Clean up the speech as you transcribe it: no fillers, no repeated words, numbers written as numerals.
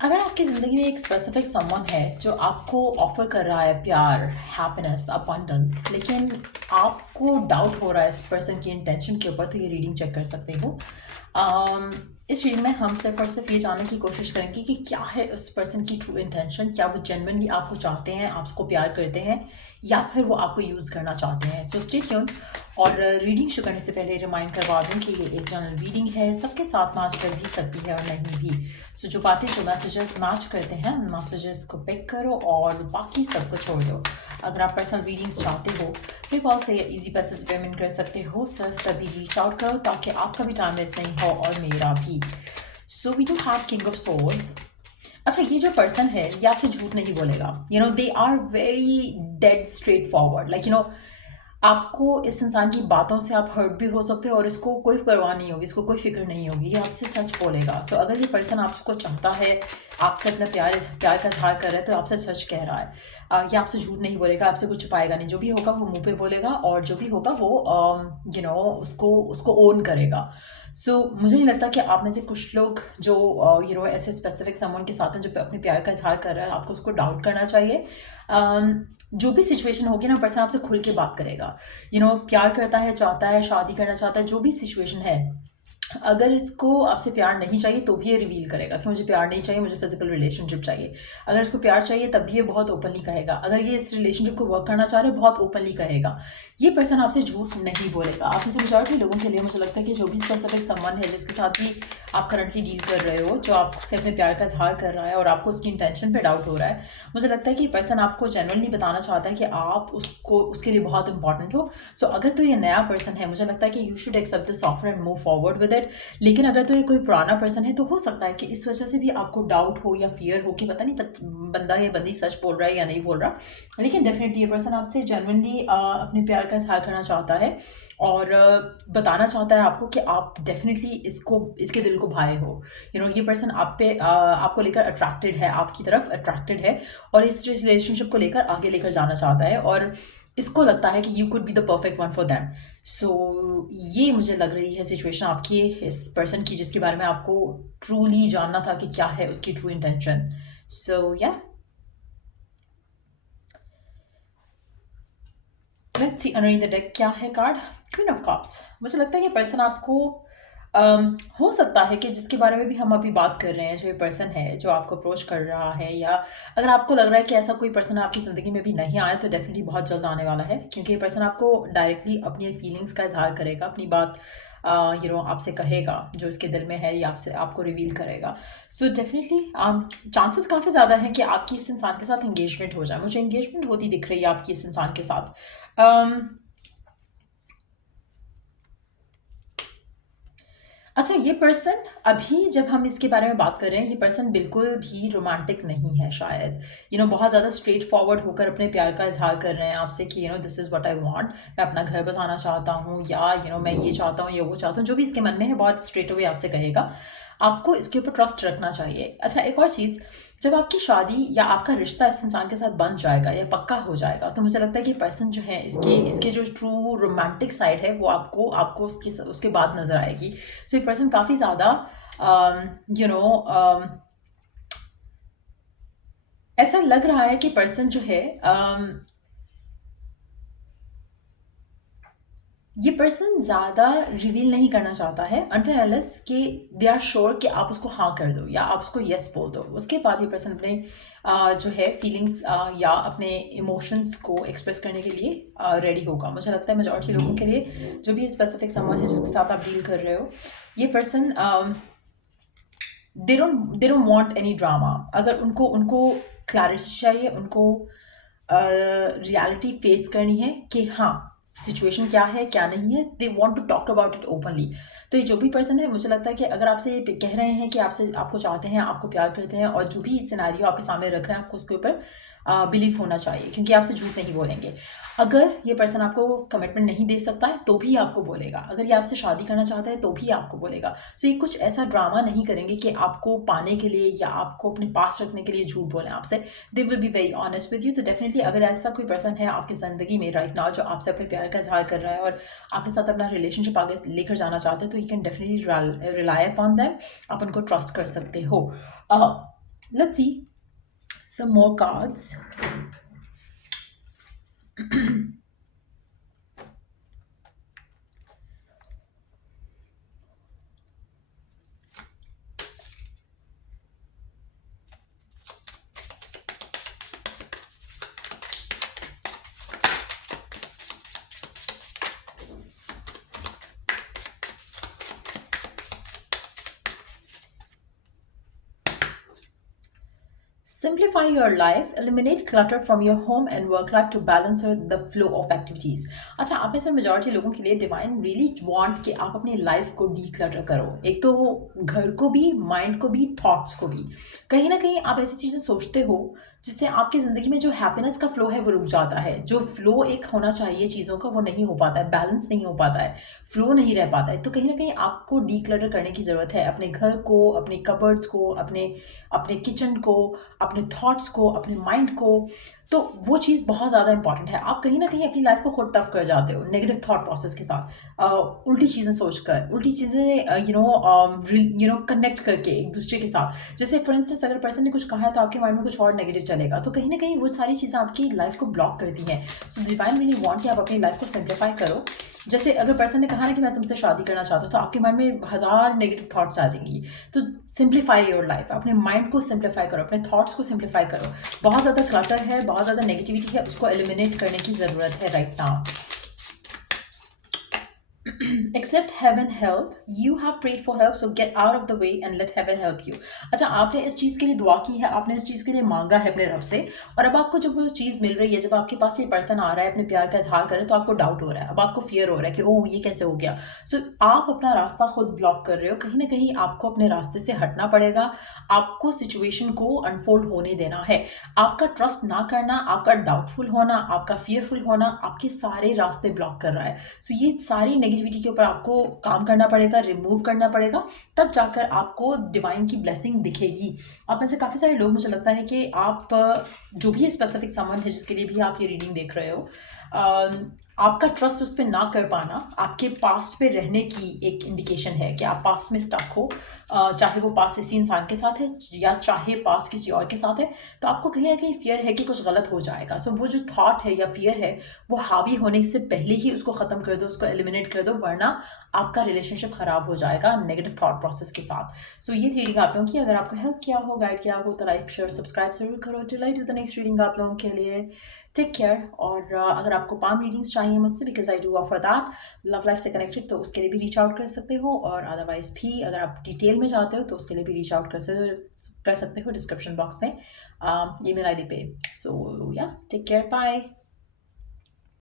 अगर आपकी ज़िंदगी में एक स्पेसिफिक समवन है जो आपको ऑफर कर रहा है प्यार, हैप्पीनेस, अबंडेंस, लेकिन आपको डाउट हो रहा है इस पर्सन की इंटेंशन के ऊपर, तो ये रीडिंग चेक कर सकते हो। अम, इस रीडिंग में हम सिर्फ और सिर्फ ये जानने की कोशिश करेंगे कि क्या है उस पर्सन की ट्रू इंटेंशन। क्या वो जेन्युइनली आपको चाहते हैं, आपको प्यार करते हैं, या फिर वो आपको यूज़ करना चाहते हैं। So stay tuned. और रीडिंग शुरू करने से पहले रिमाइंड करवा दूं कि ये एक जनरल रीडिंग है, सबके साथ मैच कर भी सकती है और नहीं भी। सो जो बातें, जो मैसेजेस मैच करते हैं, उन मैसेजेस को पिक करो और बाकी सबको छोड़ दो। अगर आप पर्सनल रीडिंग्स चाहते हो, पे कॉल से या इजी पैसेज पेमेंट कर सकते हो। सिर्फ तभी रीच आउट करो ताकि आपका भी टाइम वेस्ट नहीं हो और मेरा भी। So we do have king of swords. अच्छा, ये जो पर्सन है ये आपसे झूठ नहीं बोलेगा। They are very dead straightforward, like आपको इस इंसान की बातों से आप हर्ट भी हो सकते हो और इसको कोई परवाह नहीं होगी, इसको कोई फिक्र नहीं होगी, ये आपसे सच बोलेगा। सो अगर ये पर्सन आपको चाहता है, आपसे अपना प्यार का इजहार कर रहा है, तो आपसे सच कह रहा है। ये आपसे झूठ नहीं बोलेगा, आपसे कुछ छुपाएगा नहीं। जो भी होगा वो मुंह पे बोलेगा, और जो भी होगा वो उसको उसको ओन करेगा। मुझे नहीं लगता कि आप में से कुछ लोग जो ऐसे स्पेसिफिक समवन के साथ हैं जो अपने प्यार का इजहार कर रहा है, आपको उसको डाउट करना चाहिए। जो भी सिचुएशन होगी ना, पर्सन आपसे खुल के बात करेगा। प्यार करता है, चाहता है, शादी करना चाहता है, जो भी सिचुएशन है, अगर इसको आपसे प्यार नहीं चाहिए तो भी ये रिवील करेगा कि मुझे प्यार नहीं चाहिए, मुझे फिजिकल रिलेशनशिप चाहिए। अगर इसको प्यार चाहिए तब भी ये बहुत ओपनली कहेगा। अगर ये इस रिलेशनशिप को वर्क करना चाह रहे हैं, बहुत ओपनली कहेगा। ये पर्सन आपसे झूठ नहीं बोलेगा। आप में से मेजॉरिटी लोगों के लिए मुझे लगता है कि जो भी स्पेसिफिक समवन है जिसके साथ भी आप करंटली डील कर रहे हो, जो आपसे अपने प्यार का इजहार कर रहा है और आपको उसकी इंटेंशन पे डाउट हो रहा है, मुझे लगता है कि पर्सन आपको जेन्युइनली बताना चाहता है कि आप उसको उसके लिए बहुत इंपॉर्टेंट हो। अगर तो ये नया पर्सन है, मुझे लगता है कि you should accept this offer and move forward with it. लेकिन अगर तो ये कोई पुराना पर्सन है, तो हो सकता है कि इस वजह से भी आपको डाउट हो या फियर हो कि पता नहीं बंदा या बंदी सच बोल रहा है या नहीं बोल रहा। लेकिन डेफिनेटली ये पर्सन आपसे जेन्युइनली अपने प्यार का इजहार करना चाहता है और बताना चाहता है आपको कि आप डेफिनेटली इसके दिल को भाए हो। ये पर्सन आपको लेकर अट्रैक्टेड है, आपकी तरफ अट्रैक्टेड है, और इस रिलेशनशिप को लेकर आगे लेकर जाना चाहता है, और इसको लगता है कि you could be the perfect one for them. ये मुझे लग रही है सिचुएशन आपकी इस पर्सन की, जिसके बारे में आपको ट्रूली जानना था कि क्या है उसकी ट्रू इंटेंशन। या let's see underneath the deck क्या है कार्ड। Queen of cups. मुझे लगता है कि पर्सन आपको हो सकता है कि जिसके बारे में भी हम अभी बात कर रहे हैं, जो ये पर्सन है जो आपको अप्रोच कर रहा है, या अगर आपको लग रहा है कि ऐसा कोई पर्सन आपकी ज़िंदगी में भी नहीं आया, तो डेफिनेटली बहुत जल्द आने वाला है, क्योंकि ये पर्सन आपको डायरेक्टली अपनी फीलिंग्स का इजहार करेगा, अपनी बात आपसे कहेगा जो इसके दिल में है, या आपको रिवील करेगा। डेफिनेटली चांसेस काफ़ी ज़्यादा हैं कि आपकी इस इंसान के साथ एंगेजमेंट हो जाए। मुझे एंगेजमेंट होती दिख रही है आपकी इस इंसान के साथ। um, अच्छा, ये पर्सन अभी जब हम इसके बारे में बात कर रहे हैं, ये पर्सन बिल्कुल भी रोमांटिक नहीं है शायद। बहुत ज़्यादा स्ट्रेट फॉरवर्ड होकर अपने प्यार का इजहार कर रहे हैं आपसे कि this is what I want. मैं अपना घर बसाना चाहता हूँ, या मैं ये चाहता हूँ या वो चाहता हूँ, जो भी इसके मन में है बहुत स्ट्रेट अवे आपसे कहेगा। आपको इसके ऊपर ट्रस्ट रखना चाहिए। अच्छा, एक और चीज़, जब आपकी शादी या आपका रिश्ता इस इंसान के साथ बन जाएगा या पक्का हो जाएगा, तो मुझे लगता है कि पर्सन जो है, इसके इसके जो ट्रू रोमांटिक साइड है वो आपको आपको उसके बाद नज़र आएगी। ये पर्सन काफ़ी ज़्यादा यू नो ऐसा लग रहा है कि पर्सन जो है, ये पर्सन ज़्यादा रिवील नहीं करना चाहता है अनटिल अनलेस कि दे आर श्योर कि आप उसको हाँ कर दो या आप उसको यस बोल दो। उसके बाद ये पर्सन अपने जो है फीलिंग्स या अपने इमोशंस को एक्सप्रेस करने के लिए रेडी होगा। मुझे लगता है मेजॉरिटी लोगों के लिए, जो भी स्पेसिफिक समवन है जिसके साथ आप डील कर रहे हो, ये person they don't want any drama. अगर उनको उनको क्लैरिटी चाहिए, उनको रियलिटी फेस करनी है कि हाँ सिचुएशन क्या है क्या नहीं है, they want to talk about it openly. तो ये जो भी पर्सन है, मुझे लगता है कि अगर आपसे ये कह रहे हैं कि आपको चाहते हैं, आपको प्यार करते हैं, और जो भी सिनेरियो आपके सामने रख रहे हैं, आपको उसके ऊपर बिलीव होना चाहिए, क्योंकि आपसे झूठ नहीं बोलेंगे। अगर ये पर्सन आपको कमिटमेंट नहीं दे सकता है तो भी आपको बोलेगा। अगर ये आपसे शादी करना चाहता है तो भी आपको बोलेगा। ये कुछ ऐसा ड्रामा नहीं करेंगे कि आपको पाने के लिए या आपको अपने पास रखने के लिए झूठ बोलें आपसे। They will be very honest with you. तो डेफिनेटली अगर ऐसा कोई पर्सन है आपकी ज़िंदगी में राइट नाउ जो आपसे अपने प्यार का इजहार कर रहा है और आपके साथ अपना रिलेशनशिप आगे लेकर जाना चाहते हैं, तो you can definitely rely upon them. आप उनको ट्रस्ट कर सकते हो। Let's see some more cards. Simplify your life, eliminate clutter from your home and work life to balance the flow of activities. अच्छा, आप में से मेजॉरिटी लोगों के लिए डिवाइन रियली वांट कि आप अपनी लाइफ को डीक्लटर करो, एक तो घर को भी, माइंड को भी, थॉट्स को भी। कहीं ना कहीं आप ऐसी चीज़ें सोचते हो जिससे आपकी ज़िंदगी में जो हैप्पीनेस का फ्लो है वो रुक जाता है, जो फ्लो एक होना चाहिए चीज़ों का वो नहीं हो पाता है, बैलेंस नहीं हो पाता है, फ्लो नहीं रह पाता है। तो कहीं ना कहीं आपको डीक्लटर करने की ज़रूरत है, अपने घर को, अपने कबर्ड्स को, अपने अपने किचन को, अपने थॉट्स को, अपने माइंड को। तो वो चीज़ बहुत ज़्यादा इंपॉर्टेंट है। आप कहीं ना कहीं अपनी लाइफ को खुद टफ कर जाते हो नेगेटिव थॉट प्रोसेस के साथ, उल्टी चीज़ें सोचकर, उल्टी चीज़ें कनेक्ट करके एक दूसरे के साथ। जैसे फॉर इंस्टेंस अगर पर्सन ने कुछ कहा है तो आपके माइंड में कुछ और नेगेटिव चलेगा, तो कहीं ना कहीं वो सारी चीज़ें आपकी लाइफ को ब्लॉक करती हैं। सो डिवाइन रियली वांट कि आप अपनी लाइफ को सिंप्लीफाई करो। जैसे अगर पर्सन ने कहा ना कि मैं तुमसे शादी करना चाहता हूँ, तो आपके माइंड में हज़ार नेगेटिव थॉट्स आ जाएंगी। तो सिंप्लीफाई योर लाइफ, अपने माइंड को सिंप्लीफाई करो, अपने थॉट्स को सिंप्लीफाई करो। बहुत ज़्यादा क्लटर है, बहुत ज़्यादा नेगेटिविटी है, उसको एलिमिनेट करने की ज़रूरत है right now. Accept heaven help. You have prayed for help, so get out of the way and let heaven help you. अच्छा, आपने इस चीज़ के लिए दुआ की है, आपने इस चीज़ के लिए मांगा है अपने रब से, और अब आपको जब वो चीज़ मिल रही है, जब आपके पास ये पर्सन आ रहा है अपने प्यार का इजहार कर रहा है, तो आपको डाउट हो रहा है, अब आपको फियर हो रहा है कि ओह ये कैसे हो गया। सो आप अपना रास्ता खुद ब्लॉक कर रहे हो। कहीं ना कहीं आपको अपने रास्ते से हटना पड़ेगा, आपको सिचुएशन को अनफोल्ड होने देना है। आपका ट्रस्ट ना करना, आपका डाउटफुल होना, आपका फियरफुल होना आपके सारे रास्ते ब्लॉक कर रहा है। सो ये सारी नेगेटिविटी के ऊपर आपको काम करना पड़ेगा, रिमूव करना पड़ेगा, तब जाकर आपको डिवाइन की ब्लेसिंग दिखेगी। आप में से काफ़ी सारे लोग, मुझे लगता है कि आप जो भी स्पेसिफिक सामान है जिसके लिए भी आप ये रीडिंग देख रहे हो, आपका ट्रस्ट उस पर ना कर पाना आपके पास्ट पे रहने की एक इंडिकेशन है कि आप पास्ट में स्टक हो। चाहे वो पास इसी इंसान के साथ है या चाहे पास किसी और के साथ है, तो आपको कहीं ना कहीं फियर है कि कुछ गलत हो जाएगा। सो वो जो थॉट है या फियर है वो हावी होने से पहले ही उसको ख़त्म कर दो, उसको एलिमिनेट कर दो, वरना आपका रिलेशनशिप ख़राब हो जाएगा नेगेटिव थॉट प्रोसेस के साथ। सो ये थी रीडिंग आप लोगों की। अगर आपको हेल्प किया हो, गाइड किया हो, तो लाइक शेयर सब्सक्राइब जरूर करो। Till I do the next reading आप लोगों के लिए, टेक केयर। और अगर आपको पाम रीडिंग्स चाहिए मुझसे, because I do offer that, love life से कनेक्टेड, तो उसके लिए भी रीच आउट कर सकते हो। और अदरवाइज भी अगर आप डिटेल में चाहते हो तो उसके लिए भी रीच आउट कर सकते हो डिस्क्रिप्शन बॉक्स में ईमेल आईडी पे। सो या, टेक केयर, बाय।